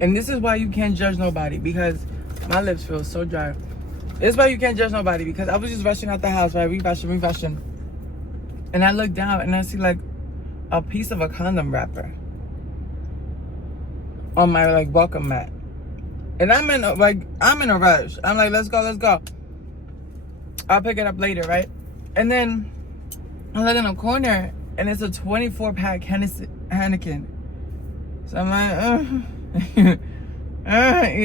And this is why you can't judge nobody, because my lips feel so dry. This is why you can't judge nobody, because I was just rushing out the house, right? Refreshing. And I look down and I see like a piece of a condom wrapper on my like welcome mat. And I'm in a rush. I'm like, let's go. I'll pick it up later, right? And then I look in the corner and it's a 24-pack Heineken. So I'm like, you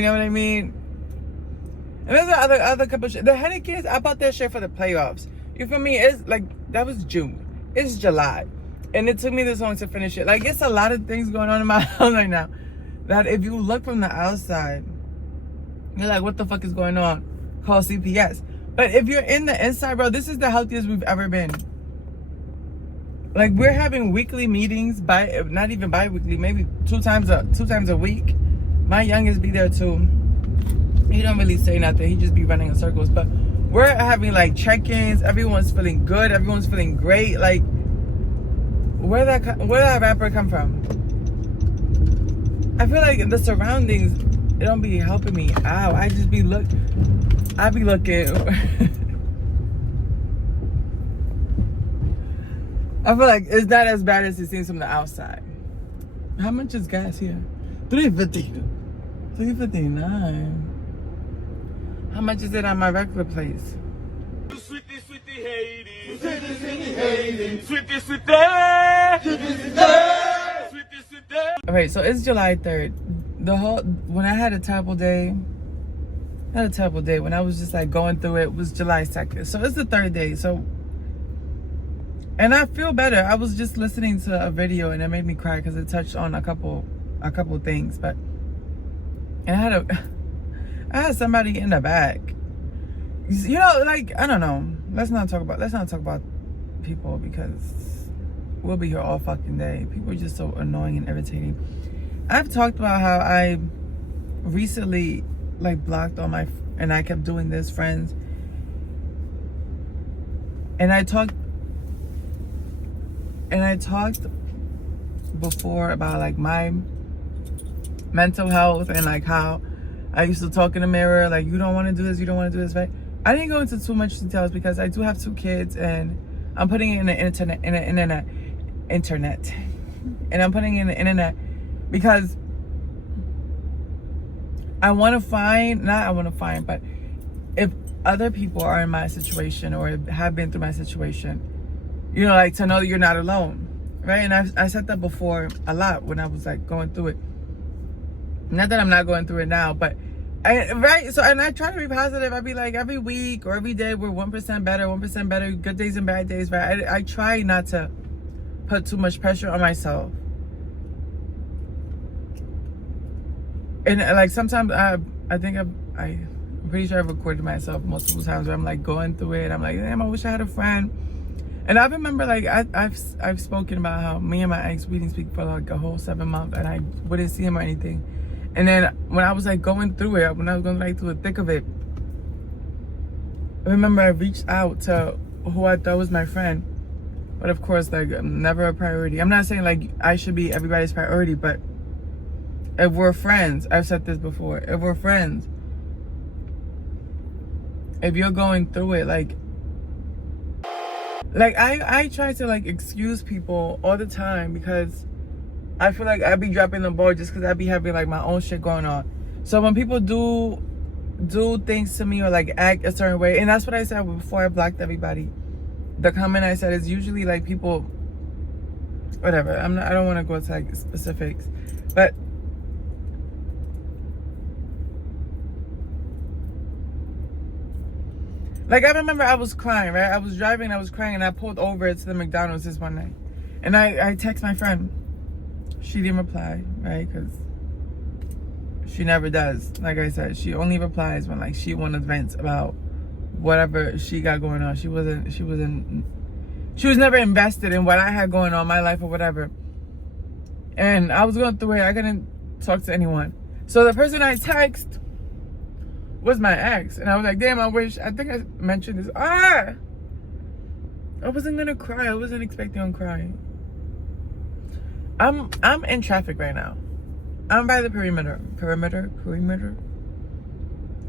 know what I mean? And there's other couple shit. The Heineken, I bought that shit for the playoffs. You feel me? It's like, that was June. It's July. And it took me this long to finish it. Like, it's a lot of things going on in my house right now that if you look from the outside, you're like, what the fuck is going on? Call CPS. But if you're in the inside, bro, this is the healthiest we've ever been. Like, we're having weekly meetings, not even bi-weekly, maybe two times a week. My youngest be there too. He don't really say nothing. He just be running in circles. But we're having like check-ins. Everyone's feeling good. Everyone's feeling great. Like, where that rapper come from? I feel like the surroundings, it don't be helping me out. I be looking. I feel like it's not as bad as it seems from the outside. How much is gas here? $3.50. $3.59. How much is it on my regular place? Sweetie, Haiti. Sweetie, Haiti. Sweetie, Okay, so it's July 3rd. When I had a terrible day, when I was just like going through it, was July 2nd. So it's the third day. So, and I feel better. I was just listening to a video and it made me cry because it touched on a couple things. But, and I had somebody in the back. You know, like, I don't know. Let's not talk about people, because we'll be here all fucking day. People are just so annoying and irritating. I've talked about how I recently like blocked all my, and I kept doing this, friends. And I talked before about like my mental health and like how I used to talk in the mirror, like, you don't want to do this, right? I didn't go into too much details because I do have 2 kids and I'm putting it in the internet. And I'm putting it in the internet because but if other people are in my situation or have been through my situation, you know, like, to know that you're not alone, right? And I said that before a lot when I was like going through it. Not that I'm not going through it now, but right? So, and I try to be positive. I be like, every week or every day we're 1% better, good days and bad days, right? I try not to put too much pressure on myself. And like sometimes I think I'm pretty sure I've recorded myself multiple times where I'm like going through it. I'm like, damn, I wish I had a friend. And I remember like I've spoken about how me and my ex, we didn't speak for like a whole 7 months and I wouldn't see him or anything. And then when I was like going through it, when I was going like through the thick of it, I remember I reached out to who I thought was my friend. But of course, like, never a priority. I'm not saying like I should be everybody's priority, but if we're friends, I've said this before, if we're friends, if you're going through it, like I try to like excuse people all the time because I feel like I be dropping the ball just because I be having like my own shit going on. So when people do things to me or like act a certain way, and that's what I said before I blocked everybody. The comment I said is usually like people, whatever. I don't want to go into like specifics, but like I remember I was crying, right? I was driving, I was crying, and I pulled over to the McDonald's this one night, and I text my friend. She didn't reply, right? Because she never does. Like I said, she only replies when like she wants to vent about whatever she got going on. She was never invested in what I had going on in my life or whatever. And I was going through it. I couldn't talk to anyone. So the person I text was my ex. And I was like, damn, I think I mentioned this. I wasn't gonna cry. I wasn't expecting on crying. I'm in traffic right now. I'm by the perimeter. Perimeter.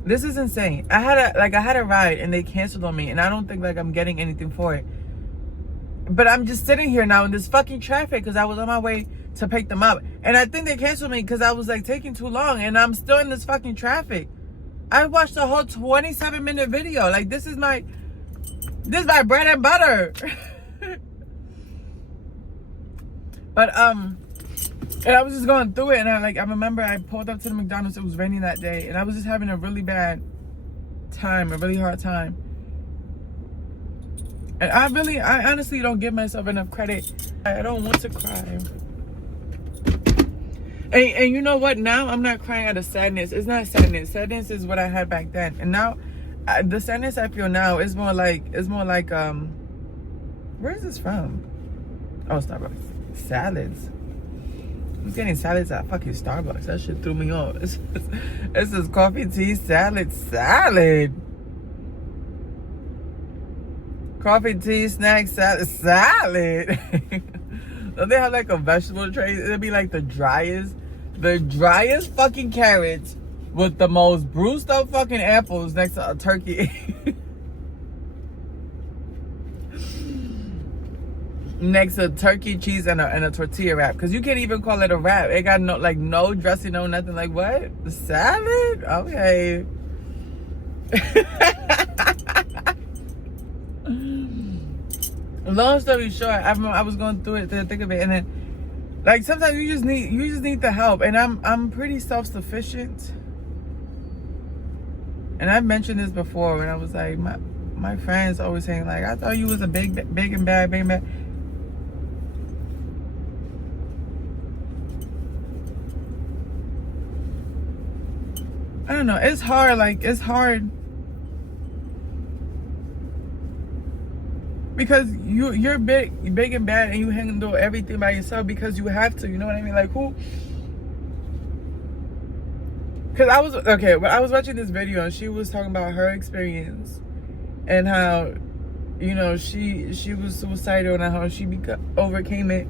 This is insane. I had a ride and they canceled on me, and I don't think like I'm getting anything for it. But I'm just sitting here now in this fucking traffic because I was on my way to pick them up, and I think they canceled me because I was like taking too long, and I'm still in this fucking traffic. I watched a whole 27-minute video. Like this is my bread and butter. But and I was just going through it, and I remember I pulled up to the McDonald's. It was raining that day, and I was just having a really bad time, a really hard time. And I honestly don't give myself enough credit. I don't want to cry. And you know what? Now I'm not crying out of sadness. It's not sadness. Sadness is what I had back then. And now the sadness I feel now is more like where is this from? Oh, Starbucks. Salads. I was getting salads at fucking Starbucks. That shit threw me off. This is coffee, tea, salad. Coffee, tea, snack, salad. Don't they have like a vegetable tray? It'd be like the driest fucking carrots with the most bruised up fucking apples next to a turkey. Next to turkey, cheese, and a tortilla wrap. Because you can't even call it a wrap. It got no dressing, no nothing. Like, what? Salad? Okay. Long story short, I was going through it to think of it, and then like sometimes you just need the help. And I'm pretty self-sufficient. And I've mentioned this before when I was like my friends always saying like, I thought you was a big and bad. I don't know. It's hard. It's hard because you're big and bad, and you handle everything by yourself because you have to. You know what I mean? Like who? Because I was watching this video, and she was talking about her experience and how, you know, she was suicidal and how she overcame it,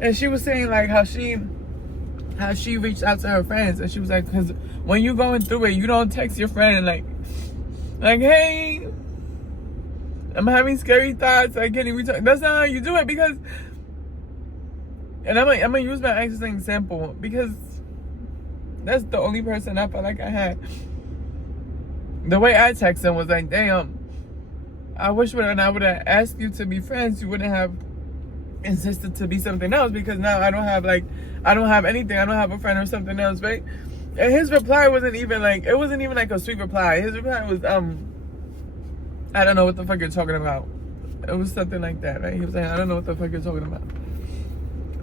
and she was saying like how she reached out to her friends, and she was like, because when you're going through it, you don't text your friend and like hey, I'm having scary thoughts, I can't even talk. That's not how you do it. Because, and I'm gonna use my ex as an example because that's the only person I felt like I had. The way I text him was like, damn, I wish when I would have asked you to be friends, you wouldn't have insisted to be something else, because now I don't have anything. I don't have a friend or something else, right? And his reply wasn't even like a sweet reply. His reply was, I don't know what the fuck you're talking about. It was something like that, right? He was saying, I don't know what the fuck you're talking about.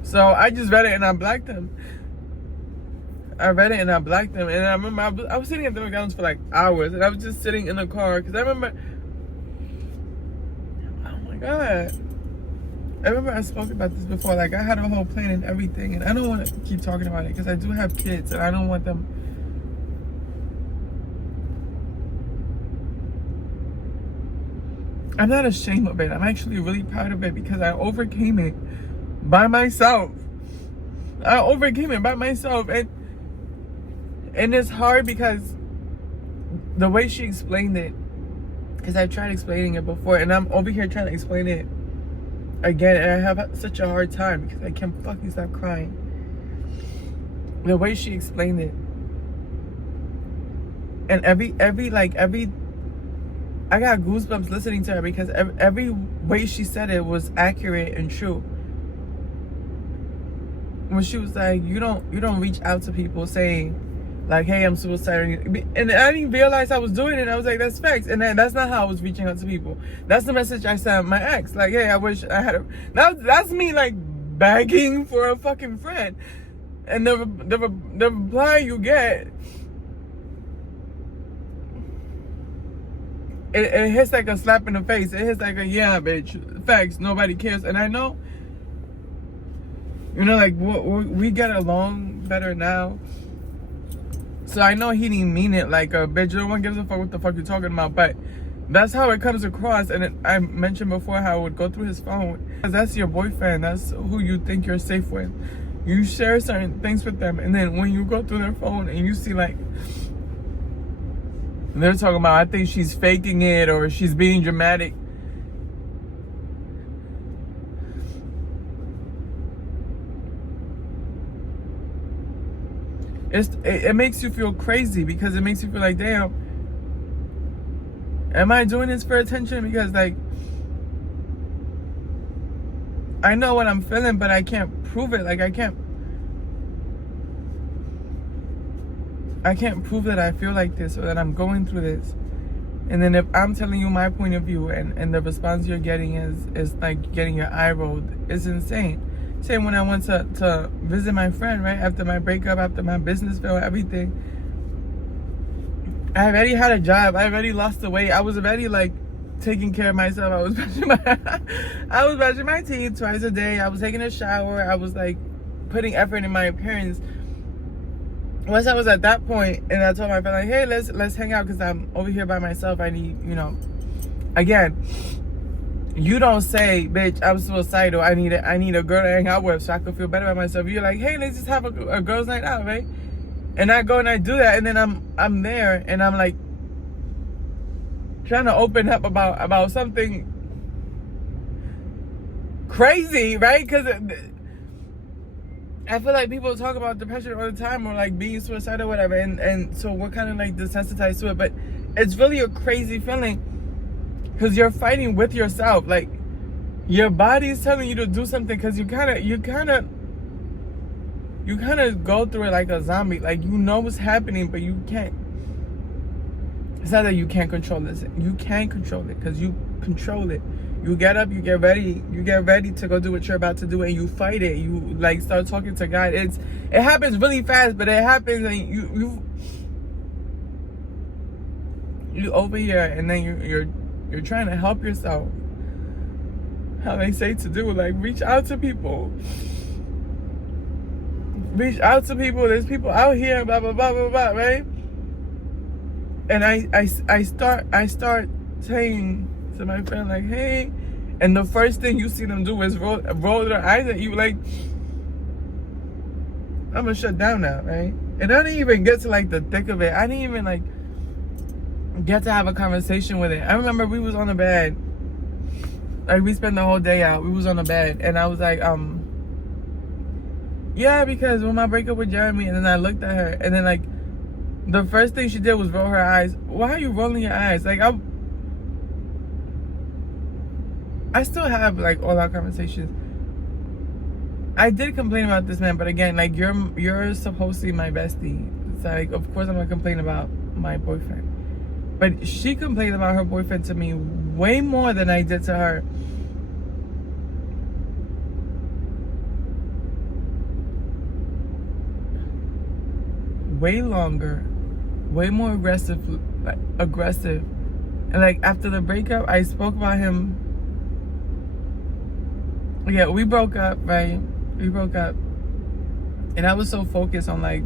So I just read it and I blocked him. And I remember I was sitting at the McDonald's for like hours, and I was just sitting in the car because I remember, oh my God. I remember I spoke about this before. Like, I had a whole plan and everything, and I don't want to keep talking about it because I do have kids, and I don't want them. I'm not ashamed of it. I'm actually really proud of it because I overcame it by myself. And it's hard because the way she explained it, because I tried explaining it before, and I'm over here trying to explain it again, and I have such a hard time because I can't fucking stop crying. The way she explained it, and every I got goosebumps listening to her because every way she said it was accurate and true. When she was like, you don't reach out to people saying like, hey, I'm suicidal, and I didn't realize I was doing it. I was like, that's facts, and that's not how I was reaching out to people. That's the message I sent my ex. Like, hey, I wish I had a. That's me like begging for a fucking friend, and the reply you get, it hits like a slap in the face. It hits like a, yeah, bitch, facts. Nobody cares, and I know. You know, like we get along better now. So I know he didn't mean it like a bitch. No one gives a fuck what the fuck you're talking about. But that's how it comes across. And I mentioned before how I would go through his phone. Because that's your boyfriend. That's who you think you're safe with. you share certain things with them, and then when you go through their phone and you see like they're talking about, I think she's faking it or she's being dramatic. It makes you feel crazy, because it makes you feel like, damn, am I doing this for attention? Because like, I know what I'm feeling, but I can't prove it. Like I can't prove that I feel like this or that I'm going through this. And then if I'm telling you my point of view and the response you're getting is like getting your eye rolled, it's insane. Same when I went to visit my friend, right? After my breakup, after my business failed, everything. I already had a job. I already lost the weight. I was already like taking care of myself. I was brushing my teeth twice a day. I was taking a shower. I was like putting effort in my appearance. Once I was at that point, and I told my friend like, hey, let's hang out because I'm over here by myself. I need, again, you don't say, bitch, I'm suicidal. I need a girl to hang out with so I can feel better about myself. You're like, hey, let's just have a girls' night out, right? And I go and I do that, and then I'm there, and I'm like trying to open up about something crazy, right? Because I feel like people talk about depression all the time, or like being suicidal or whatever, and so we're kind of like desensitized to it. But it's really a crazy feeling, because you're fighting with yourself. Like your body's telling you to do something, because you kind of go through it like a zombie. Like you know what's happening, but you can't. It's not that you can't control this. You can control it, because you control it. You get up, you get ready to go do what you're about to do, and you fight it. You like start talking to God. It happens really fast, but it happens, and you over here, and then you're trying to help yourself. How they say to do, like reach out to people. Reach out to people. There's people out here, blah blah blah blah blah, right? And I start saying to my friend like, hey, and the first thing you see them do is roll their eyes at you. Like, I'm gonna shut down now, right? And I didn't even get to like the thick of it. I didn't even like get to have a conversation with it. I remember we was on the bed, like we spent the whole day out. We was on the bed, and I was like, yeah, because when my breakup with Jeremy, and then I looked at her, and then like the first thing she did was roll her eyes. Why are you rolling your eyes? Like I still have like all our conversations. I did complain about this man, but again, like you're supposed to be my bestie. It's like, of course I'm gonna complain about my boyfriend. But she complained about her boyfriend to me way more than I did to her. Way longer, way more aggressive. And like after the breakup, I spoke about him. Yeah, we broke up, right? We broke up. And I was so focused on like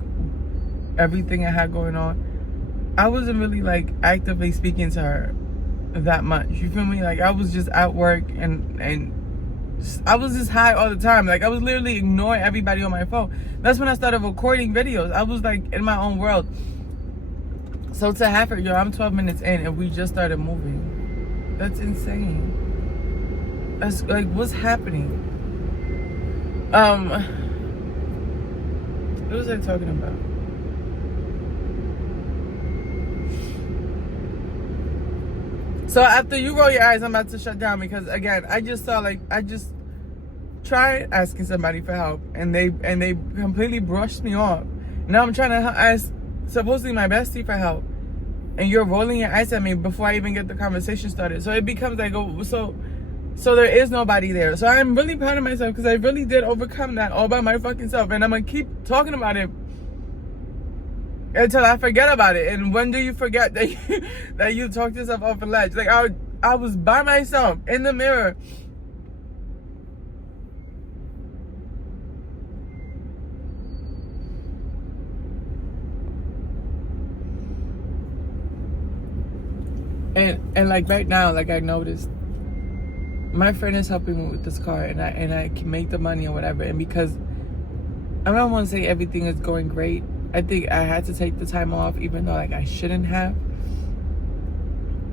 everything I had going on. I wasn't really like actively speaking to her that much. You feel me? Like I was just at work and I was just high all the time. Like I was literally ignoring everybody on my phone. That's when I started recording videos. I was like in my own world. So to have her, I'm 12 minutes in and we just started moving. That's insane. That's like, what's happening? What was I talking about? So after you roll your eyes, I'm about to shut down, because again, I just tried asking somebody for help, and they completely brushed me off. Now I'm trying to ask supposedly my bestie for help, and you're rolling your eyes at me before I even get the conversation started. So it becomes like, so there is nobody there. So I'm really proud of myself, because I really did overcome that all by my fucking self, and I'm gonna keep talking about it until I forget about it. And when do you forget that you talked yourself off a ledge? Like I was by myself in the mirror. And like right now, like I noticed my friend is helping me with this car, and I can make the money or whatever. And because I don't want to say everything is going great. I think I had to take the time off, even though like I shouldn't have.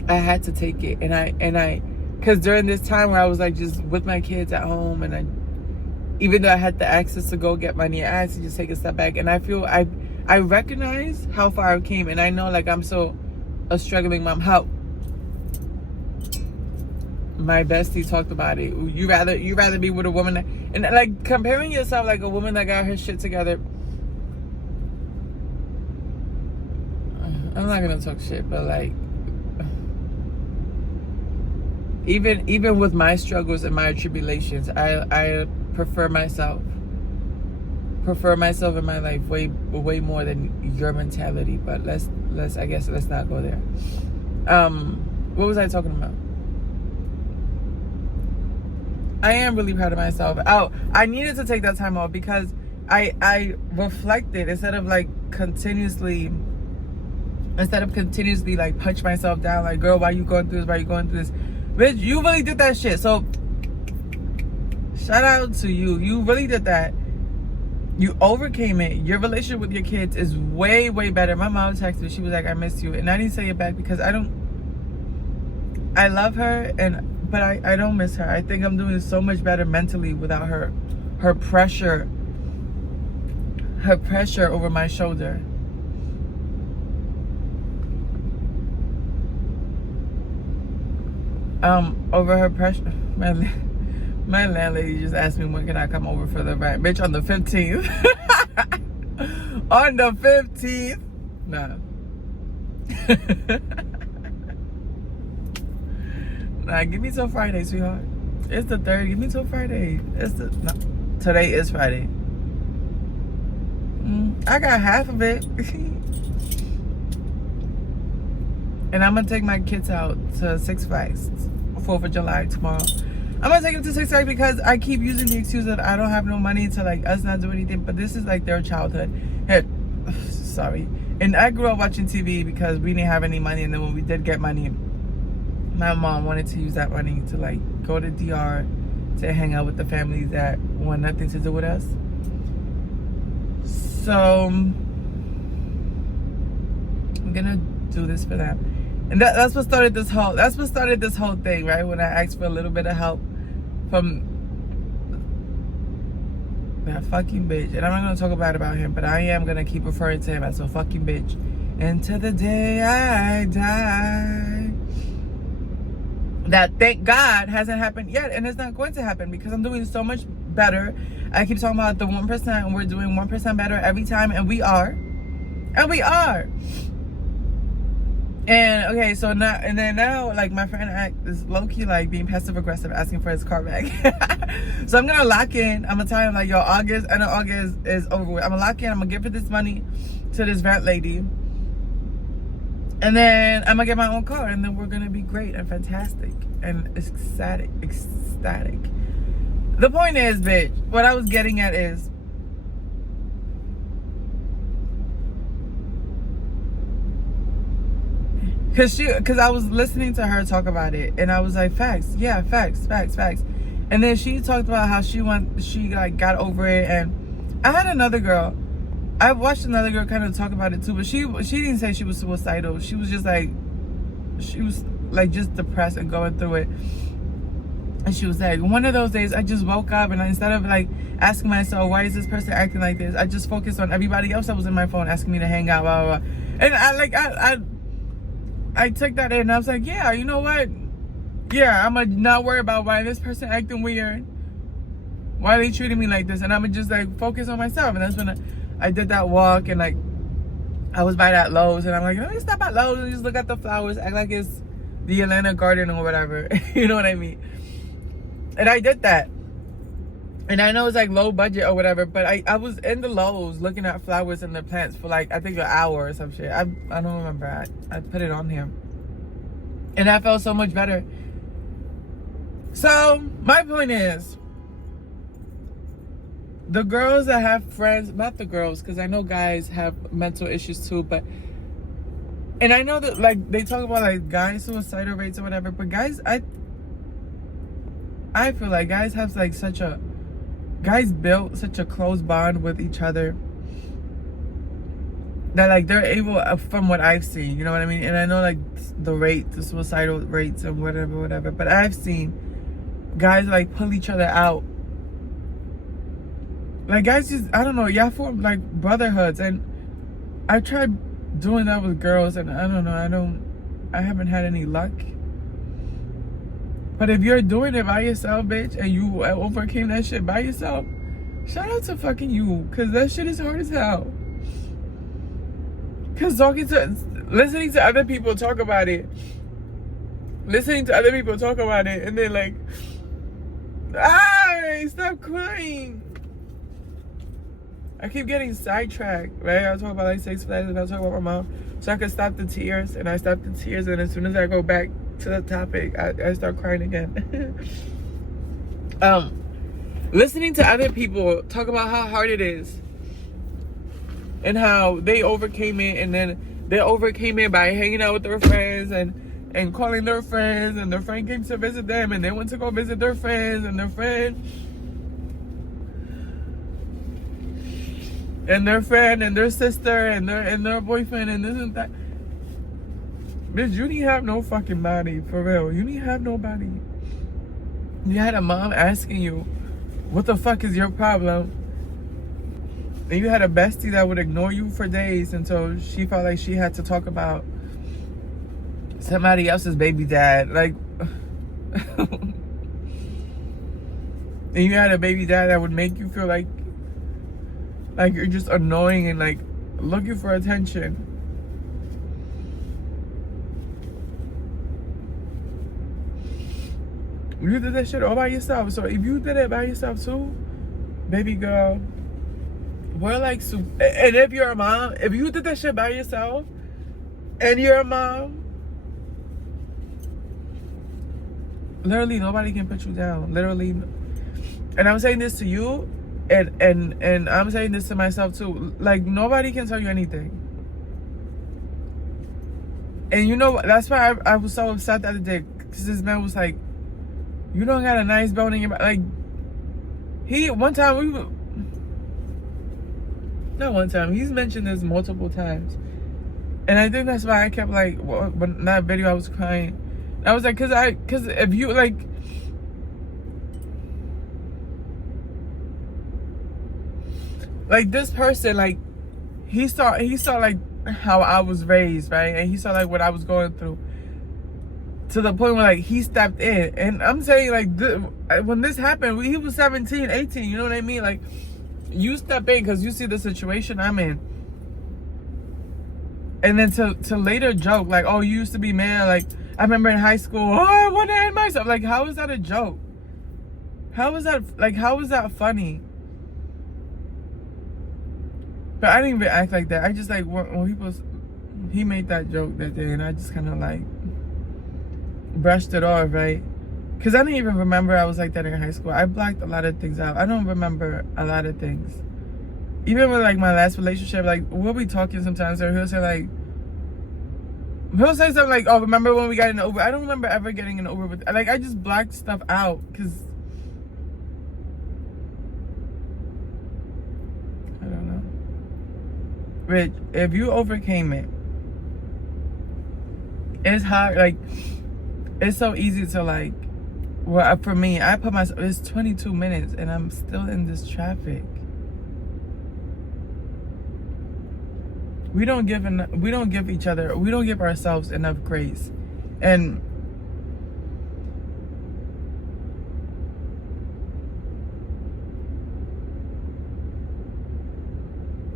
I had to take it, and I, because during this time where I was like just with my kids at home, and even though I had the access to go get money, I had to just take a step back. And I feel I recognize how far I came, and I know like I'm so a struggling mom. How my bestie talked about it. You rather be with a woman that, and like comparing yourself like a woman that got her shit together. I'm not gonna talk shit, but like even with my struggles and my tribulations, I prefer myself in my life way more than your mentality. But let's I guess let's not go there. What was I talking about? I am really proud of myself. Oh, I needed to take that time off because I reflected instead of continuously like punch myself down like, girl, why you going through this? Why you going through this? Bitch, you really did that shit. So shout out to you. You really did that. You overcame it. Your relationship with your kids is way better. My mom texted me. She was like, I miss you. And I didn't say it back because I love her, but I don't miss her. I think I'm doing so much better mentally without her pressure over my shoulder. Over her pressure. My landlady just asked me when can I come over for the rent. Bitch, on the 15th. On the 15th. Nah. Nah, give me till Friday, sweetheart. It's the 3rd. Give me till Friday. No, today is Friday. I got half of it. And I'm gonna take my kids out to Six Flags, 4th of July tomorrow. I'm gonna take them to Six Flags because I keep using the excuse that I don't have no money to us not do anything. But this is like their childhood. Sorry. And I grew up watching TV because we didn't have any money. And then when we did get money, my mom wanted to use that money to go to DR to hang out with the family that want nothing to do with us. So I'm gonna do this for them. And that's what started this whole thing, right? When I asked for a little bit of help from that fucking bitch. And I'm not gonna talk about him, but I am gonna keep referring to him as a fucking bitch until the day I die. That, thank God, hasn't happened yet, and it's not going to happen because I'm doing so much better. I keep talking about the 1%, and we're doing 1% better every time, and we are. And okay, so now, like, my friend is low-key being passive-aggressive, asking for his car back. So I'm gonna lock in. I'm gonna tell him yo, August is over with. I'm gonna lock in. I'm gonna give her this money to this vet lady, and then I'm gonna get my own car, and then we're gonna be great and fantastic and ecstatic. The point is, bitch, what I was getting at is, Cause I was listening to her talk about it, and I was like, facts, yeah, facts. And then she talked about how she got over it, and I watched another girl kind of talk about it too, but she didn't say she was suicidal. She was just just depressed and going through it. And she was like, one of those days I just woke up, and instead of asking myself, why is this person acting like this, I just focused on everybody else that was in my phone asking me to hang out, blah, blah, blah. And I took that in, and I was like, yeah, you know what? Yeah, I'm gonna not worry about why this person acting weird. Why are they treating me like this? And I'm gonna just focus on myself. And that's when I did that walk, and I was by that Lowe's, and I'm like, let me stop at Lowe's and just look at the flowers, act like it's the Atlanta Garden or whatever. You know what I mean? And I did that. And I know it's low budget or whatever, but I was in the Lowe's looking at flowers and the plants for I think an hour or some shit. I don't remember. I put it on here. And I felt so much better. So my point is, the girls that have friends, not the girls, because I know guys have mental issues too, and I know that they talk about guys suicidal rates or whatever, but guys, I feel like guys have such a guys built such a close bond with each other that like they're able, from what I've seen, you know what I mean? And I know like the suicidal rates and whatever, but I've seen guys like pull each other out. Like guys just, I don't know, y'all form like brotherhoods, and I tried doing that with girls, and I don't know, I haven't had any luck. But if you're doing it by yourself, bitch, and you overcame that shit by yourself, shout out to fucking you, cause that shit is hard as hell. Cause listening to other people talk about it, and then like, stop crying. I keep getting sidetracked, right? I'll talk about like Six Flags, and I'll talk about my mom, so I can stop the tears, and I stop the tears, and as soon as I go back to the topic, I start crying again. Listening to other people talk about how hard it is, and how they overcame it, and then they overcame it by hanging out with their friends and calling their friends, and their friend came to visit them, and they went to go visit their friends, and their friend and their sister and their boyfriend and this and that. Bitch, you didn't have no fucking body, for real. You didn't have nobody. You had a mom asking you, what the fuck is your problem? And you had a bestie that would ignore you for days until she felt like she had to talk about somebody else's baby dad. Like, and you had a baby dad that would make you feel like you're just annoying and like looking for attention. You did that shit all by yourself. So if you did it by yourself too, baby girl, we're like super. And if you're a mom, if you did that shit by yourself and you're a mom, literally nobody can put you down. Literally. And I'm saying this to you, and I'm saying this to myself too. Like, nobody can tell you anything. And you know, that's why I was so upset the other day, because this man was like, you don't got a nice bone in your back. Like, he's mentioned this multiple times. And I think that's why I kept like, when that video I was crying. I was like, cause if you like, this person, like, he saw like how I was raised, right? And he saw like what I was going through, to the point where like he stepped in. And I'm saying like, when this happened, he was 17, 18, you know what I mean? Like, you step in because you see the situation I'm in. And then to later joke, like, oh, you used to be mad, like, I remember in high school, oh, I want to end myself. Like, how is that a joke? How is that funny? But I didn't even act like that. I just like, when he made that joke that day, and I just kind of like brushed it off, right? Because I didn't even remember I was like that in high school. I blacked a lot of things out. I don't remember a lot of things. Even with like my last relationship, like, we'll be talking sometimes, or he'll say something like, oh, remember when we got in the Uber? I don't remember ever getting in the Uber with, like, I just blacked stuff out, because I don't know. Rich, if you overcame it, it's hard, like, it's so easy to like, well, for me, I put myself, it's 22 minutes and I'm still in this traffic. We don't give ourselves enough grace. And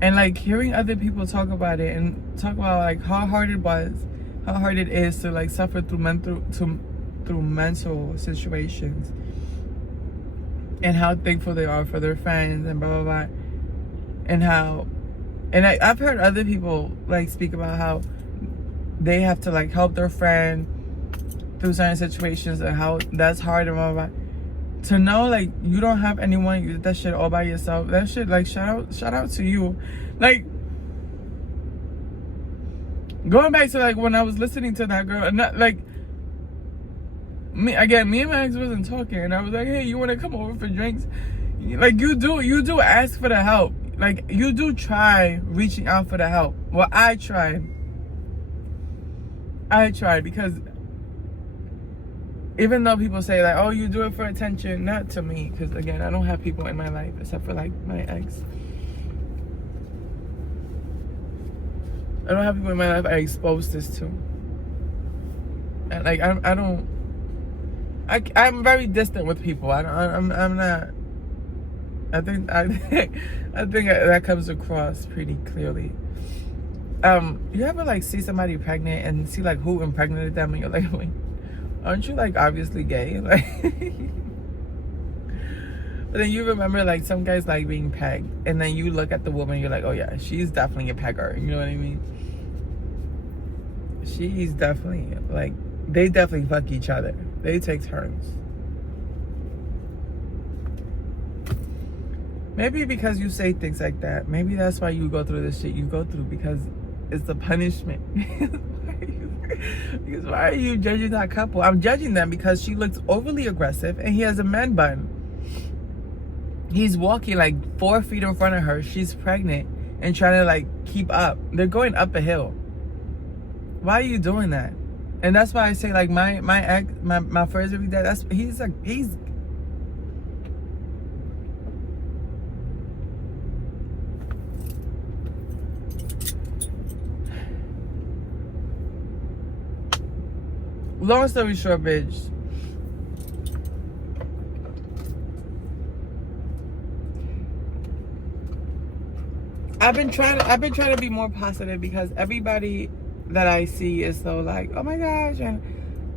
like, hearing other people talk about it and talk about like how hard it is to like suffer through mental situations, and how thankful they are for their friends and blah blah blah, and I've heard other people like speak about how they have to like help their friend through certain situations, and how that's hard and blah blah blah. To know like you don't have anyone, you did that shit all by yourself, that shit, like, shout out to you. Like, going back to like when I was listening to that girl, and not like me and my ex wasn't talking, and I was like, hey, you want to come over for drinks? Like, you do ask for the help. Like, you do try reaching out for the help. Well, I try because even though people say like, oh, you do it for attention, not to me, because again, I don't have people in my life except for like my ex. I don't have people in my life I exposed this to. And like, I'm very distant with people. I'm not. I think that comes across pretty clearly. You ever like see somebody pregnant and see like who impregnated them, and you're like, wait, aren't you like obviously gay? Like, but then you remember like some guys like being pegged, and then you look at the woman, you're like, oh yeah, she's definitely a pegger. You know what I mean? She's definitely like, they definitely fuck each other. They take turns. Maybe because you say things like that. Maybe that's why you go through the shit you go through, because it's the punishment. Because why are you judging that couple? I'm judging them because she looks overly aggressive and he has a man bun. He's walking like 4 feet in front of her. She's pregnant and trying to like keep up. They're going up a hill. Why are you doing that? And that's why I say like my ex, my first baby dad, he's long story short, bitch. I've been trying to be more positive, because everybody that I see is so like, oh my gosh, and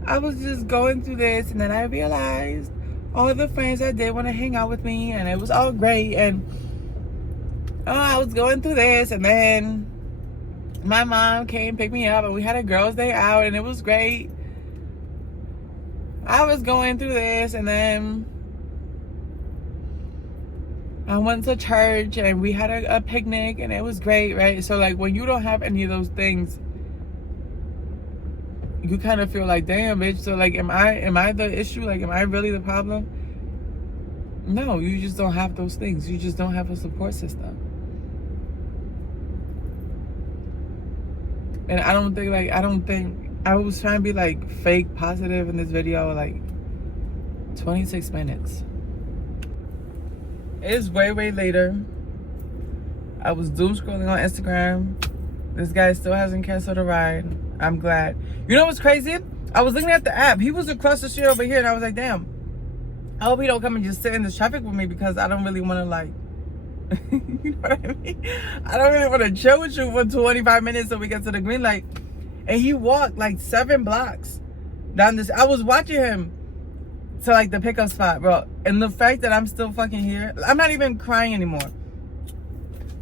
I was just going through this, and then I realized all the friends that did want to hang out with me, and it was all great, and oh, I was going through this, and then my mom came pick me up, and we had a girls' day out, and it was great. I was going through this, and then I went to church, and we had a picnic, and it was great, right? So like, when you don't have any of those things, you kind of feel like, damn, bitch. So like, am I the issue? Like, am I really the problem? No, you just don't have those things. You just don't have a support system. And I was trying to be like fake positive in this video, like 26 minutes. It's way later. I was doom scrolling on Instagram. This guy still hasn't canceled a ride. I'm glad. You know what's crazy? I was looking at the app. He was across the street over here, and I was like, damn, I hope he don't come and just sit in this traffic with me, because I don't really want to like, you know what I mean? I don't really want to chill with you for 25 minutes so we get to the green light. And he walked like 7 blocks down this. I was watching him to like the pickup spot, bro. And the fact that I'm still fucking here, I'm not even crying anymore.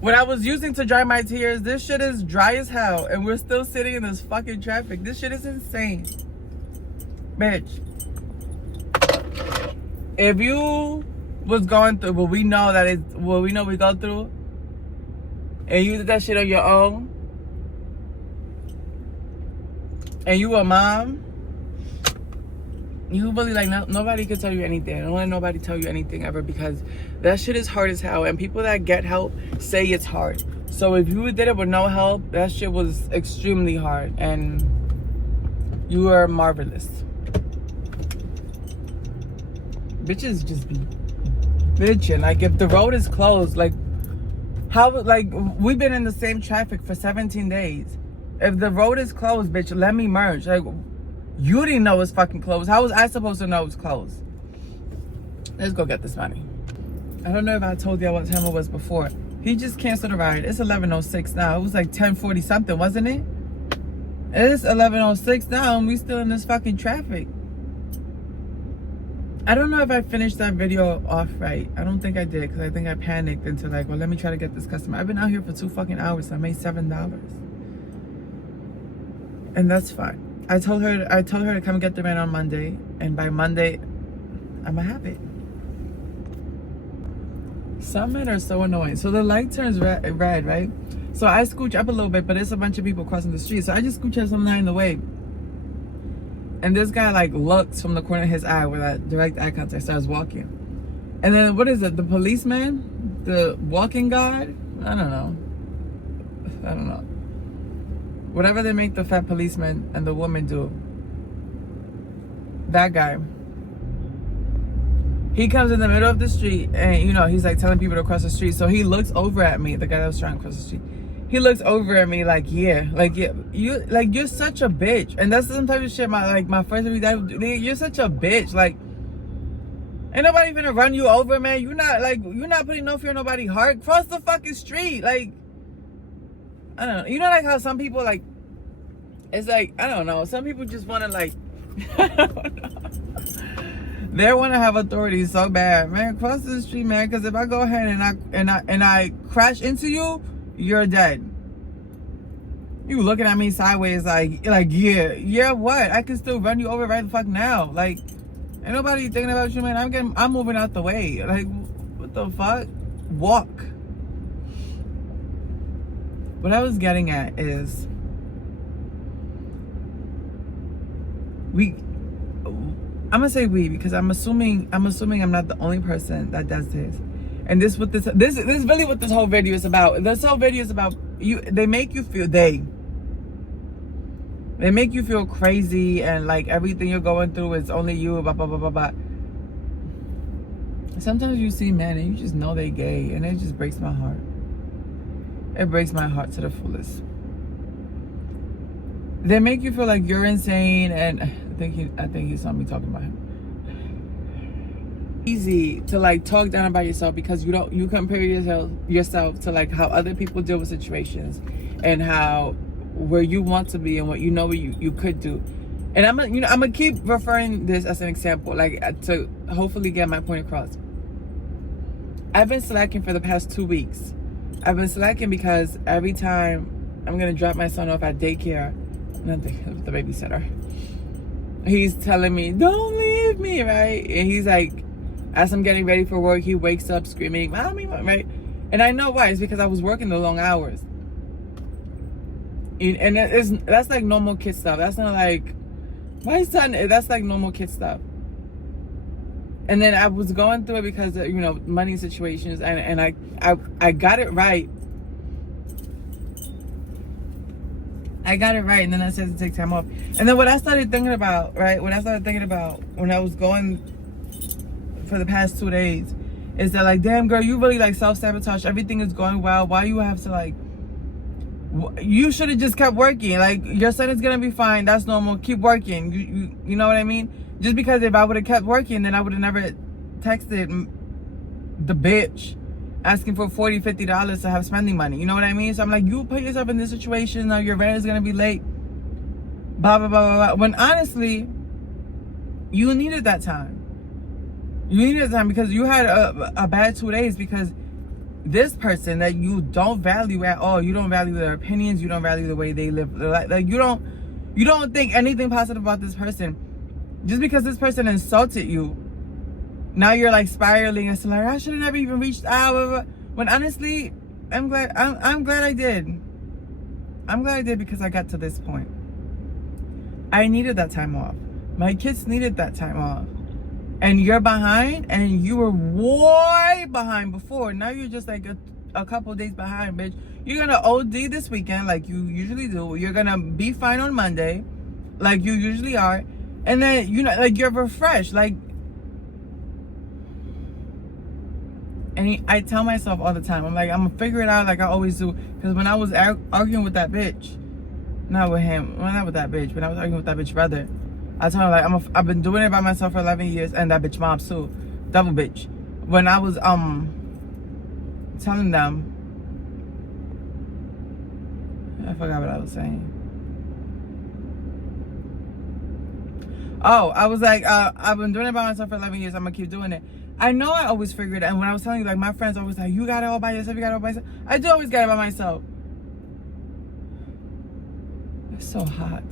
What I was using to dry my tears, this shit is dry as hell, and we're still sitting in this fucking traffic. This shit is insane. Bitch. If you was going through what we know we go through, and you did that shit on your own, and you a mom, you really like, nobody could tell you anything. Don't let nobody tell you anything ever, because that shit is hard as hell, and people that get help say it's hard. So if you did it with no help, that shit was extremely hard, and you are marvelous. Bitches just be bitching. Like, if the road is closed, like, how, like, we've been in the same traffic for 17 days. If the road is closed, bitch, let me merge. Like, you didn't know it's fucking closed. How was I supposed to know it's closed? Let's go get this money. I don't know if I told y'all what time it was before. He just canceled a ride. It's 11:06 now. It was like 10:40 something, wasn't it? It's 11:06 now, and we still in this fucking traffic. I don't know if I finished that video off right. I don't think I did, because I think I panicked into like, well, let me try to get this customer. I've been out here for 2 fucking hours, so I made $7. And that's fine. I told her to come get the man on Monday, and by Monday, I'ma have it. Some men are so annoying. So the light turns red, right? So I scooch up a little bit, but there's a bunch of people crossing the street. So I just scooch up some line in the way. And this guy like looks from the corner of his eye with that direct eye contact, starts walking. And then what is it? The policeman? The walking guard? I don't know. Whatever they make the fat policeman and the woman do. That guy. He comes in the middle of the street and, you know, he's like telling people to cross the street. So he looks over at me, the guy that was trying to cross the street. He looks over at me like, you're such a bitch. And that's some type of shit my friends would be, you're such a bitch. Like, ain't nobody gonna run you over, man. You're not putting no fear in nobody's heart. Cross the fucking street. Like, I don't know. You know, like how some people, like, it's like, I don't know. Some people just want to, like, I don't know. They want to have authority so bad, man. Cross the street, man. Because if I go ahead and I crash into you, you're dead. You looking at me sideways, like yeah, what? I can still run you over right the fuck now. Like, ain't nobody thinking about you, man. I'm moving out the way. Like, what the fuck? Walk. What I was getting at is I'm gonna say we because I'm assuming I'm not the only person that does this. And this is really what this whole video is about. This whole video is about you. They make you feel they make you feel crazy and like everything you're going through is only you. Blah blah blah blah blah. Sometimes you see men and you just know they gay, and it just breaks my heart. It breaks my heart to the fullest. They make you feel like you're insane, and I think he saw me talking about him. Easy to like talk down about yourself because you compare yourself to like how other people deal with situations and how where you want to be and what you know you could do. And I'm gonna keep referring this as an example, like to hopefully get my point across. I've been slacking for the past 2 weeks. I've been slacking because every time I'm gonna drop my son off at daycare, not the babysitter, he's telling me, "Don't leave me," right? And he's like, as I'm getting ready for work, he wakes up screaming, "Mommy," right? And I know why. It's because I was working the long hours. And that's like normal kid stuff. That's not like, my son, that's like normal kid stuff. And then I was going through it because of, money situations. And I got it right. I got it right. And then I said to take time off. And then what I started thinking about, right? When I was going for the past 2 days, is that like, damn girl, you really like self-sabotage. Everything is going well. Why you have to like, you should have just kept working. Like, your son is gonna be fine. That's normal. Keep working. You know what I mean? Just because if I would have kept working, then I would have never texted the bitch asking for $40, $50 to have spending money. You know what I mean? So I'm like, you put yourself in this situation. Now your rent is gonna be late. Blah blah blah blah blah. When honestly, you needed that time. You needed time because you had a bad 2 days because this person that you don't value at all, you don't value their opinions, you don't value the way they live. Like you don't think anything positive about this person. Just because this person insulted you, now you're like spiraling and so like, I should have never even reached out. When honestly, I'm glad I did. I'm glad I did because I got to this point. I needed that time off. My kids needed that time off. And you're behind, and you were way behind before. Now you're just like a couple days behind, bitch. You're gonna OD this weekend like you usually do. You're gonna be fine on Monday like you usually are. And then, like you're refreshed. Like, and I tell myself all the time, I'm like, I'm gonna figure it out like I always do. Because when I was arguing with that bitch, not with him, well, not with that bitch, but I was arguing with that bitch brother. I told her like I've been doing it by myself for 11 years, and that bitch mom too, double bitch. When I was telling them, I forgot what I was saying. Oh, I was like, I've been doing it by myself for 11 years. I'm gonna keep doing it. I know I always figured it. And when I was telling you, like my friends always like, you got it all by yourself. You got it all by yourself. I do always get it by myself. It's so hot.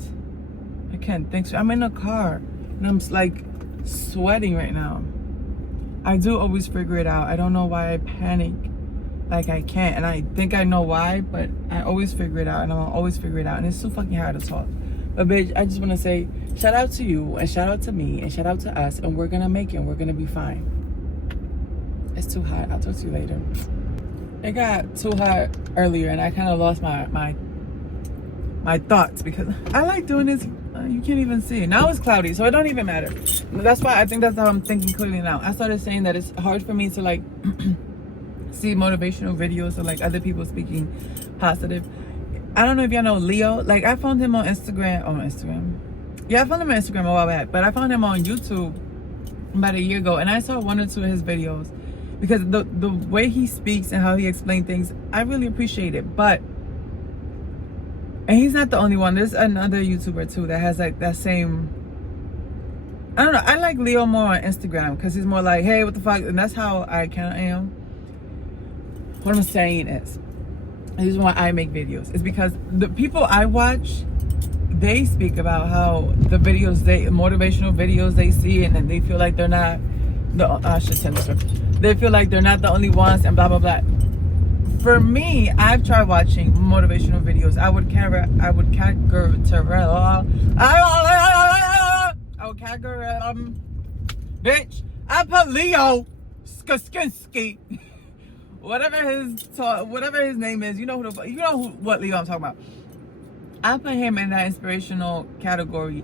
I can't think so. I'm in a car and I'm like sweating right now. I do always figure it out. I don't know why I panic like I can't, and I think I know why, but I always figure it out, and I'll always figure it out, and it's so fucking hard to talk. But bitch, I just want to say shout out to you and shout out to me and shout out to us, and we're gonna make it and we're gonna be fine. It's too hot. I'll talk to you later. It got too hot earlier, and I kind of lost my thoughts because I like doing this. You can't even see. Now it's cloudy, so it don't even matter. That's why I think that's how I'm thinking clearly now. I started saying that it's hard for me to like see motivational videos or like other people speaking positive. I don't know if y'all know Leo. Like I found him on Instagram. Yeah, I found him on Instagram a while back, but I found him on YouTube about a year ago, and I saw 1 or 2 of his videos because the way he speaks and how he explains things, I really appreciate it. And he's not the only one. There's another YouTuber too that has like that same. I don't know. I like Leo more on Instagram because he's more like, hey, what the fuck? And that's how I kind of am. What I'm saying is, the reason why I make videos is because the people I watch, they speak about how the motivational videos they see, and then they feel like they're not I should send this. They feel like they're not the only ones, and blah blah blah. For me, I've tried watching motivational videos. I would bitch. I put Leo Skaskinsky, whatever his name is. You know what Leo I'm talking about. I put him in that inspirational category.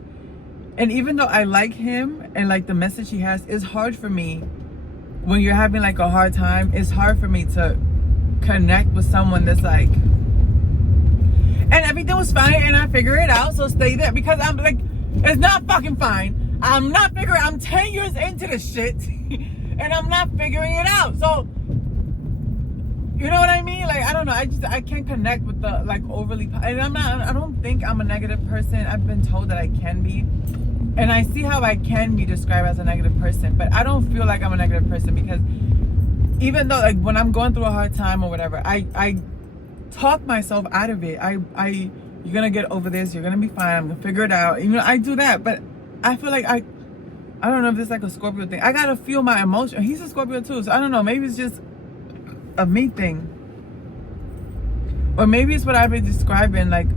And even though I like him and like the message he has, it's hard for me when you're having like a hard time. It's hard for me to connect with someone that's like, and everything was fine and I figure it out, so stay there, because I'm like, it's not fucking fine. I'm 10 years into this shit and I'm not figuring it out. So you know what I mean? Like, I don't know. I can't connect with the like overly, and I don't think I'm a negative person. I've been told that I can be, and I see how I can be described as a negative person, but I don't feel like I'm a negative person, because even though like when I'm going through a hard time or whatever, I talk myself out of it. You're gonna get over this, you're gonna be fine, I'm gonna figure it out. You know, I do that, but I feel like I don't know if it's like a Scorpio thing. I gotta feel my emotion. He's a Scorpio too, so I don't know, maybe it's just a me thing. Or maybe it's what I've been describing, like,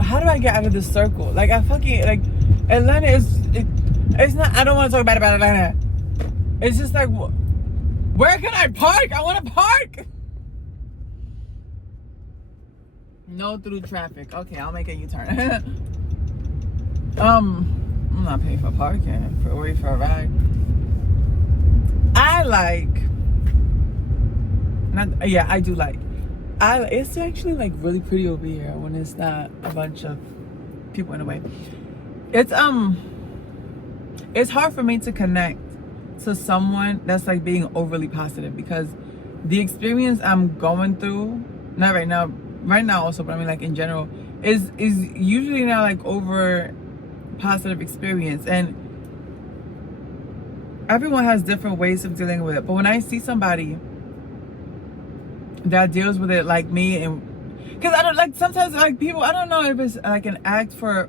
how do I get out of this circle? Like, I fucking, like, Atlanta it's not, I don't want to talk about Atlanta. It's just like, where can I park? I want to park. No through traffic. Okay, I'll make a U-turn. I'm not paying for parking, wait for a ride. I do like. It's actually like really pretty over here when it's not a bunch of people in the way. It's hard for me to connect to someone that's like being overly positive, because the experience I'm going through, not right now also, but I mean like in general, is usually not like over positive experience, and everyone has different ways of dealing with it. But when I see somebody that deals with it like me, and because I don't like, sometimes like people, I don't know if it's like an act for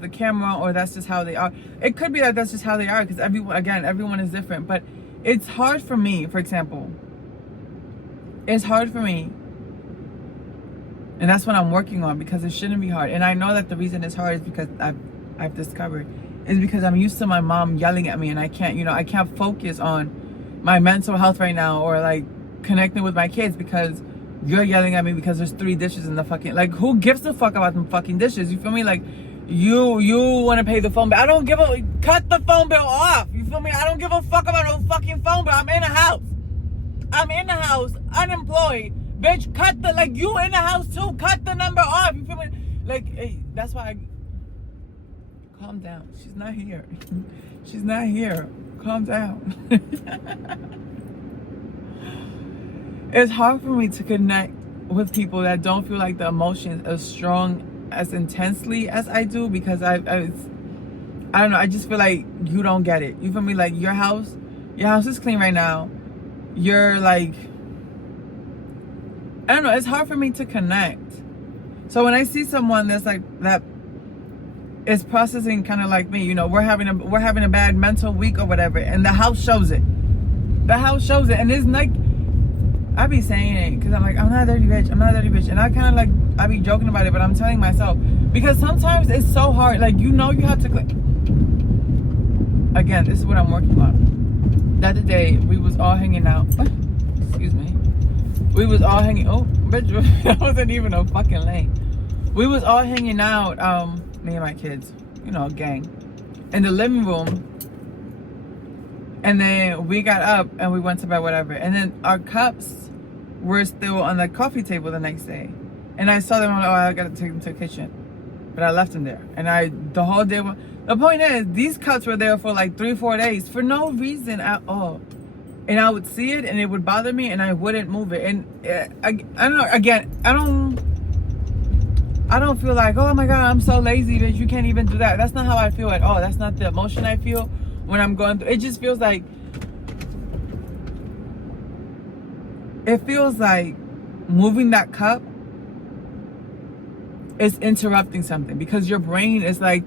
the camera or that's just how they are. It could be that that's just how they are, because everyone is different. But it's hard for me, for example, and that's what I'm working on, because it shouldn't be hard. And I know that the reason it's hard is because I've discovered is because I'm used to my mom yelling at me, and I can't focus on my mental health right now, or like connecting with my kids, because you're yelling at me because there's 3 dishes in the fucking, like, who gives a fuck about them fucking dishes? You feel me? Like, you want to pay the phone bill. I don't give a, cut the phone bill off. You feel me? I don't give a fuck about no fucking phone bill. I'm in the house, unemployed. Bitch, cut the, like, you in the house too. Cut the number off. You feel me? Like, hey, that's why calm down. She's not here. She's not here. Calm down. It's hard for me to connect with people that don't feel like the emotions as strong, as intensely as I do, because I don't know, I just feel like you don't get it. You feel me? Like, your house is clean right now. You're like, I don't know, it's hard for me to connect. So when I see someone that's like that is processing kind of like me, you know, we're having a bad mental week or whatever, and the house shows it. And it's like, I be saying it because I'm like, I'm not a dirty bitch, and I kind of like, I be joking about it, but I'm telling myself, because sometimes it's so hard. Like, you know, you have to click. Again, this is what I'm working on. The other day we was all hanging out. excuse me. We was all hanging. Oh, bitch, that wasn't even a fucking lane. We was all hanging out, me and my kids, you know, gang, in the living room. And then we got up and we went to bed, whatever. And then our cups were still on the coffee table the next day. And I saw them, I'm like, oh, I gotta take them to the kitchen. But I left them there. And the whole day, the point is, these cups were there for like 3-4 days for no reason at all. And I would see it and it would bother me and I wouldn't move it. And I don't know, again, I don't feel like, oh my God, I'm so lazy that you can't even do that. That's not how I feel at all. That's not the emotion I feel when I'm going through. It just feels like, moving that cup is interrupting something because your brain is like,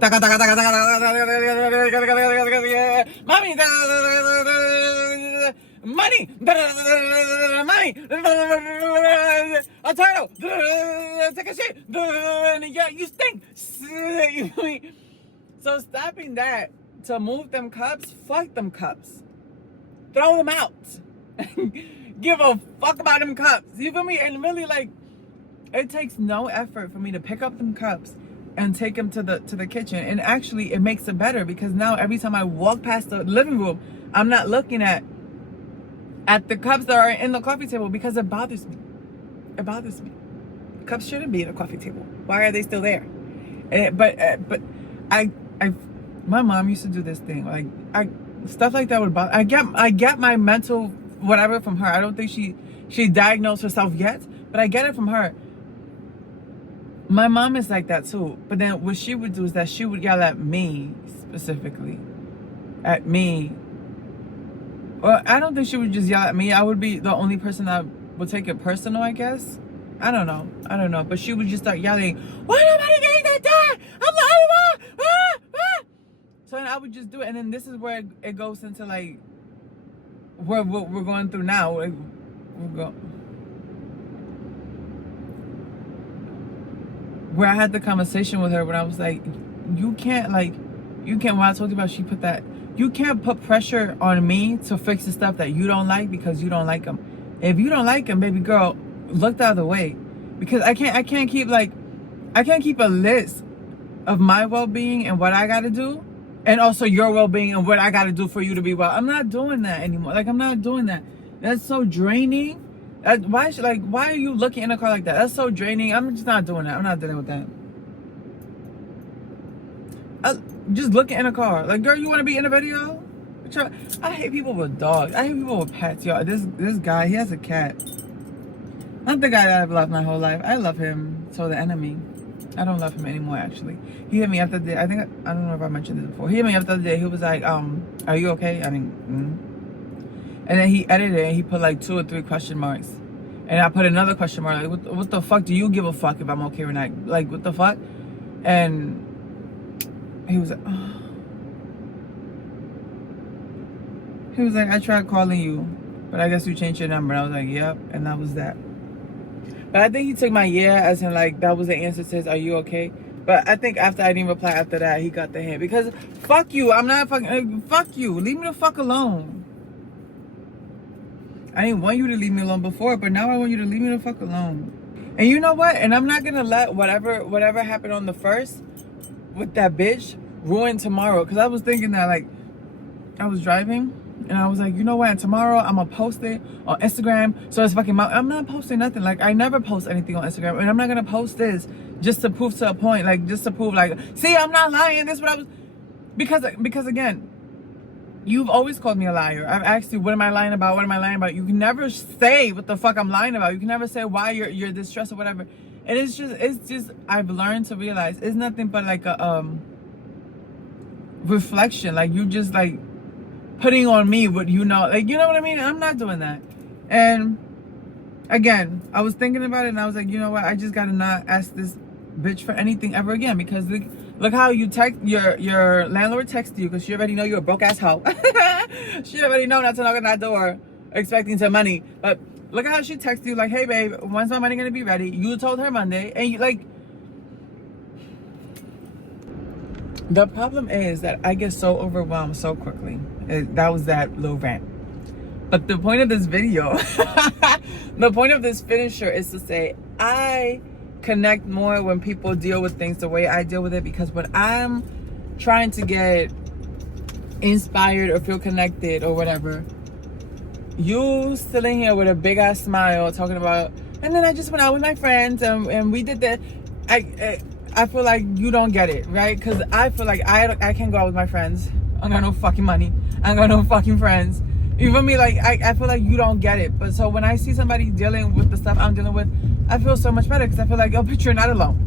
mommy, money, money, a turtle, take a shit, yeah, you stink. So stopping that to move them cups, fuck them cups, throw them out. Give a fuck about them cups. You feel me? And really, like, it takes no effort for me to pick up them cups and take them to the kitchen. And actually, it makes it better because now every time I walk past the living room, I'm not looking at the cups that are in the coffee table because it bothers me. It bothers me. Cups shouldn't be in a coffee table. Why are they still there? But my mom used to do this thing. Like, stuff like that would bother. I get my mental whatever from her. I don't think she diagnosed herself yet, but I get it from her. My mom is like that too. But then what she would do is that she would yell at me specifically. At me. Well, I don't think she would just yell at me. I would be the only person that would take it personal, I guess. I don't know. But she would just start yelling, why nobody getting that done? I'm the only one! So then I would just do it. And then this is where it goes into like what we're going through now. Where I had the conversation with her when I was like, when I told you about she put that, you can't put pressure on me to fix the stuff that you don't like because you don't like them. If you don't like them, baby girl, look the other way. Because I can't keep a list of my well-being and what I gotta do, and also your well-being and what I gotta do for you to be well. I'm not doing that anymore. Like, I'm not doing that. That's so draining. Why are you looking in a car like that? That's so draining. I'm just not doing that. I'm not dealing with that. Just looking in a car. Like, girl, you want to be in a video? I hate people with dogs. I hate people with pets, y'all. This guy, he has a cat. Not the guy that I've loved my whole life. I love him so the enemy. I don't love him anymore, actually. He hit me up the other day. I don't know if I mentioned this before. He hit me up the other day. He was like, are you okay? I mean, And then he edited it and he put like 2 or 3 question marks. And I put another question mark. Like, what the fuck do you give a fuck if I'm okay or not? Like, what the fuck? And he was like, oh. He was like, I tried calling you, but I guess you changed your number. And I was like, yep. And that was that. But I think he took my yeah as in like, that was the answer to his, are you okay? But I think after I didn't reply after that, he got the hint. Because fuck you. I'm not fucking, fuck you. Leave me the fuck alone. I didn't want you to leave me alone before, but now I want you to leave me the fuck alone. And you know what? And I'm not gonna let whatever happened on the first with that bitch ruin tomorrow. Cause I was thinking that, like, I was driving and I was like, you know what? And tomorrow I'm gonna post it on Instagram. So it's fucking I'm not posting nothing. Like, I never post anything on Instagram, and I'm not gonna post this just to prove to a point. Like, just to prove, like, see, I'm not lying. This is what I was, because again, you've always called me a liar. I've asked you, what am I lying about? What am I lying about? You can never say what the fuck I'm lying about. You can never say why you're distressed or whatever. And it's just I've learned to realize it's nothing but like a reflection. Like, you just like putting on me what you know. Like, you know what I mean? I'm not doing that. And again, I was thinking about it and I was like, you know what? I just gotta not ask this bitch for anything ever again, because look how you text your landlord texted you because she already know you're a broke ass hoe. She already know not to knock on that door expecting some money. But look at how she texted you like, hey babe, when's my money gonna be ready? You told her Monday, and you like. The problem is that I get so overwhelmed so quickly. That was that little rant. But the point of this video, the point of this finisher is to say, I connect more when people deal with things the way I deal with it, because when I'm trying to get inspired or feel connected or whatever, you sitting here with a big ass smile talking about, and then I just went out with my friends and we did that. I feel like you don't get it, right? Because I feel like I can't go out with my friends. I got no fucking money. I got no fucking friends. You feel me? Like, I feel like you don't get it. But so when I see somebody dealing with the stuff I'm dealing with, I feel so much better, because I feel like, oh, bitch, you're not alone.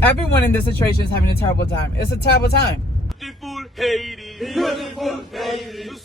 Everyone in this situation is having a terrible time. It's a terrible time. Beautiful Haiti. Beautiful Haiti.